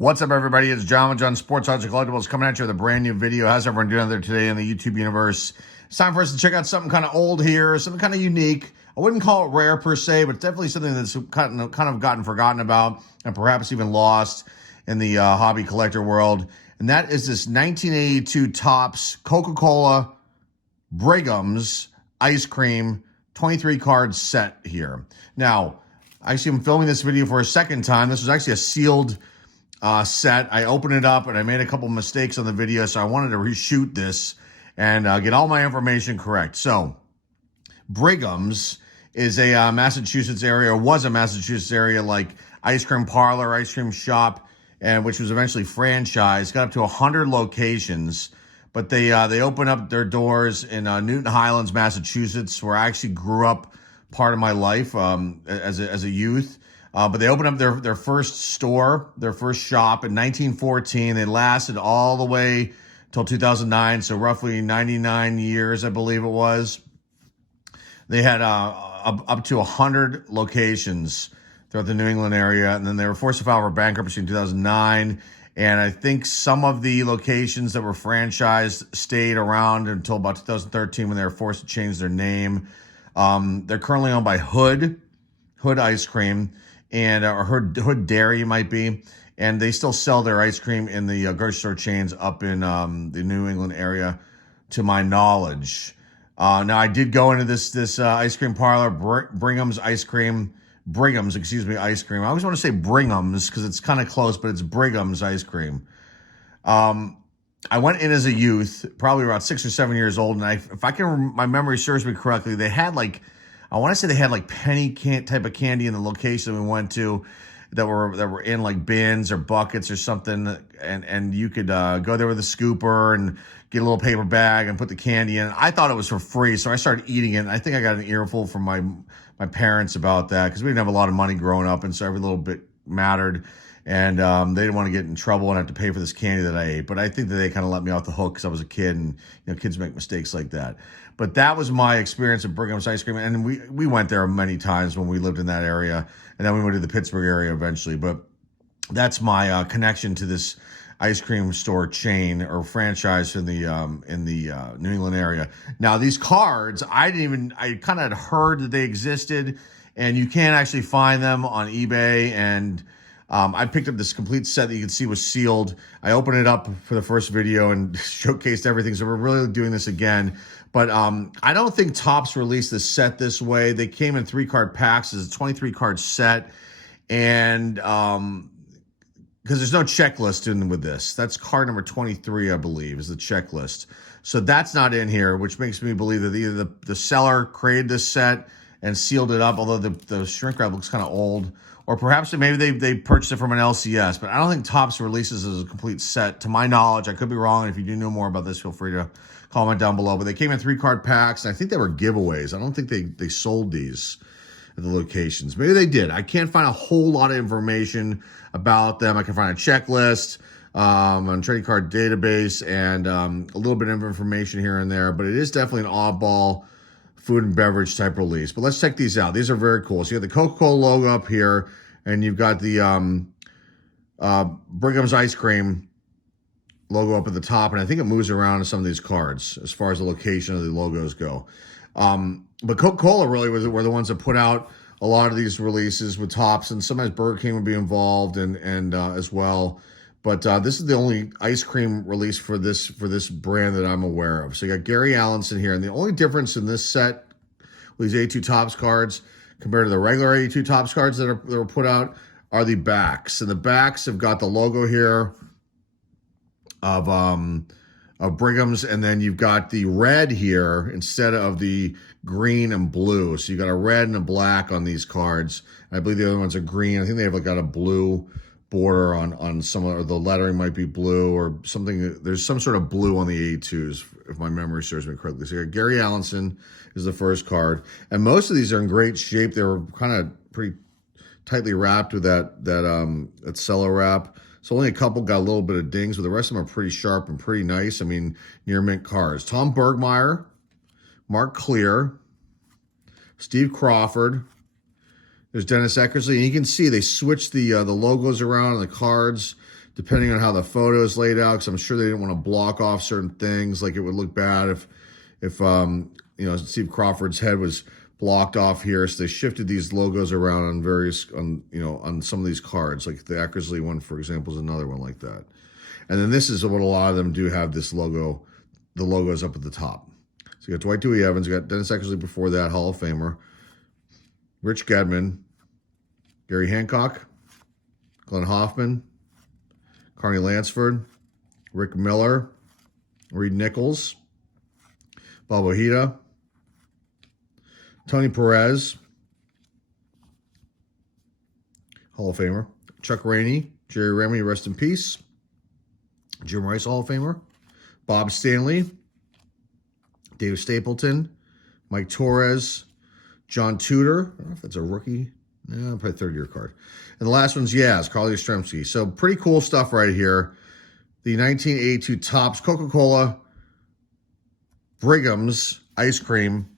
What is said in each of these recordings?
What's up, everybody? It's John with John Sports Odds and Collectibles coming at you with a brand new video. How's everyone doing out there today in the YouTube universe? It's time for us to check out something kind of old here, something kind of unique. I wouldn't call it rare per se, but it's definitely something that's kind of gotten forgotten about and perhaps even lost in the hobby collector world. And that is this 1982 Topps Coca-Cola Brigham'S ice cream 23 card set here. Now, actually, I'm filming this video for a second time. This was actually a sealed set. I opened it up and I made a couple mistakes on the video, so I wanted to reshoot this and get all my information correct. So, Brigham'S is a Massachusetts area, or was a Massachusetts area, like ice cream parlor, ice cream shop, and which was eventually franchised. Got up to 100 locations, but they opened up their doors in Newton Highlands, Massachusetts, where I actually grew up part of my life as a youth. But they opened up their first store, their first shop in 1914. They lasted all the way till 2009, so roughly 99 years, I believe it was. They had up to 100 locations throughout the New England area, and then they were forced to file for bankruptcy in 2009. And I think some of the locations that were franchised stayed around until about 2013 when they were forced to change their name. They're currently owned by Hood Ice Cream, and or Hood Dairy might be, and they still sell their ice cream in the grocery store chains up in the New England area, to my knowledge. Now, I did go into this ice cream parlor, Brigham'S ice cream. I always want to say Brigham'S because it's kind of close, but it's Brigham'S ice cream. I went in as a youth, probably about 6 or 7 years old, and my memory serves me correctly, they had I want to say they had penny type of candy in the location we went to that were in bins or buckets or something, and you could go there with a scooper and get a little paper bag and put the candy in. I thought it was for free, so I started eating it. And I think I got an earful from my parents about that because we didn't have a lot of money growing up, and so every little bit mattered. And they didn't want to get in trouble and have to pay for this candy that I ate. But I think that they kind of let me off the hook because I was a kid, and kids make mistakes like that. But that was my experience at Brigham'S ice cream, and we went there many times when we lived in that area, and then we went to the Pittsburgh area eventually. But that's my connection to this ice cream store chain or franchise in the New England area. Now, these cards, I kind of had heard that they existed, and you can actually find them on eBay. And I picked up this complete set that you can see was sealed. I opened it up for the first video and showcased everything. So we're really doing this again. But I don't think Topps released this set this way. They came in 3-card packs. It's a 23-card set. And because there's no checklist in with this. That's card number 23, I believe, is the checklist. So that's not in here, which makes me believe that either the seller created this set and sealed it up, although the shrink wrap looks kind of old, or perhaps maybe they purchased it from an LCS. But I don't think Topps releases as a complete set, to my knowledge. I could be wrong. And if you do know more about this, feel free to comment down below. But they came in 3-card packs, and I think they were giveaways. I don't think they sold these at the locations. Maybe they did. I can't find a whole lot of information about them. I can find a checklist on trading card database and a little bit of information here and there, but it is definitely an oddball food and beverage type release. But let's check these out. These are very cool. So you have the Coca-Cola logo up here, and you've got the Brigham'S ice cream logo up at the top, and I think it moves around in some of these cards as far as the location of the logos go. But Coca-Cola really were the ones that put out a lot of these releases with Topps, and sometimes Burger King would be involved and as well. But this is the only ice cream release for this brand that I'm aware of. So you got Gary Allenson here, and the only difference in this set with these 82 Topps cards compared to the regular 82 Topps cards that were put out are the backs. And the backs have got the logo here of Brigham'S, and then you've got the red here instead of the green and blue. So you got a red and a black on these cards. I believe the other ones are green. I think they've got a blue border on some of the lettering might be blue or something. There's some sort of blue on the 82s, if my memory serves me correctly. So Gary Allenson is the first card, and most of these are in great shape. They were kind of pretty tightly wrapped with that cello wrap. So only a couple got a little bit of dings, but the rest of them are pretty sharp and pretty nice. I mean, near mint cards. Tom Bergmeyer, Mark Clear, Steve Crawford, There's Dennis Eckersley, and you can see they switched the logos around on the cards depending on how the photo is laid out, because I'm sure they didn't want to block off certain things. Like it would look bad if you know, Steve Crawford's head was blocked off here. So they shifted these logos around on on some of these cards. Like the Eckersley one, for example, is another one like that. And then this is what a lot of them do have this logo. The logo's up at the top. So you got Dwight Dewey Evans, you got Dennis Eckersley before that, Hall of Famer, Rich Gedman, Gary Hancock, Glenn Hoffman, Carney Lansford, Rick Miller, Reed Nichols, Bob Ojeda, Tony Perez, Hall of Famer, Chuck Rainey, Jerry Remy, rest in peace, Jim Rice, Hall of Famer, Bob Stanley, Dave Stapleton, Mike Torres, John Tudor. I don't know if that's a rookie. No, probably third-year card. And the last one's Yaz, Carly Yastrzemski. So pretty cool stuff right here. The 1982 Topps Coca-Cola Brigham's Ice Cream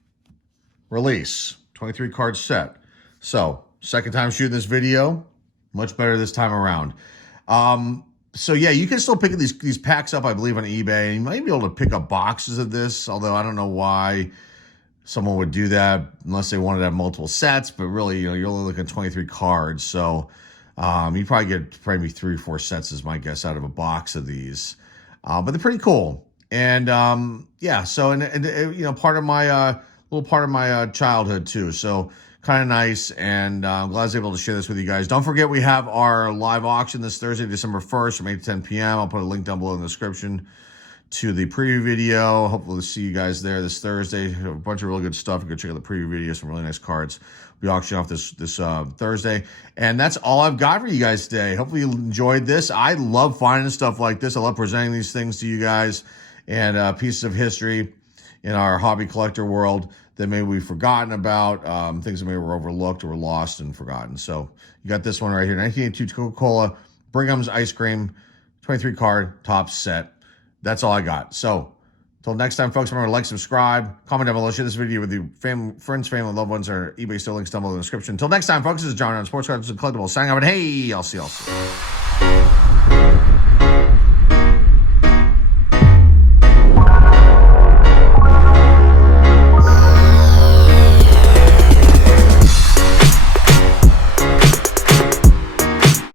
release. 23-card set. So, second time shooting this video. Much better this time around. So yeah, you can still pick these packs up, I believe, on eBay. You might be able to pick up boxes of this, although I don't know why someone would do that unless they wanted to have multiple sets. But really, you know, you're only looking at 23 cards, so you probably get maybe 3 or 4 sets, is my guess, out of a box of these. But they're pretty cool, and yeah. So and you know, part of my little part of my childhood too. So kind of nice, and I'm glad I was able to share this with you guys. Don't forget, we have our live auction this Thursday, December 1st from 8 to 10 p.m. I'll put a link down below in the description to the preview video. Hopefully to see you guys there this Thursday. A bunch of really good stuff. You can check out the preview video, some really nice cards. We auction off this Thursday. And that's all I've got for you guys today. Hopefully you enjoyed this. I love finding stuff like this. I love presenting these things to you guys, and pieces of history in our hobby collector world that maybe we've forgotten about, things that maybe were overlooked or lost and forgotten. So you got this one right here, 1982 Coca-Cola Brigham's Ice Cream 23-card Topps set. That's all I got. So until next time, folks, remember to like, subscribe, comment down below, share this video with your friends, family, loved ones, or eBay still links down below in the description. Until next time, folks, this is John on Sports Cards and Collectibles. Signing out, and hey, I'll see y'all soon.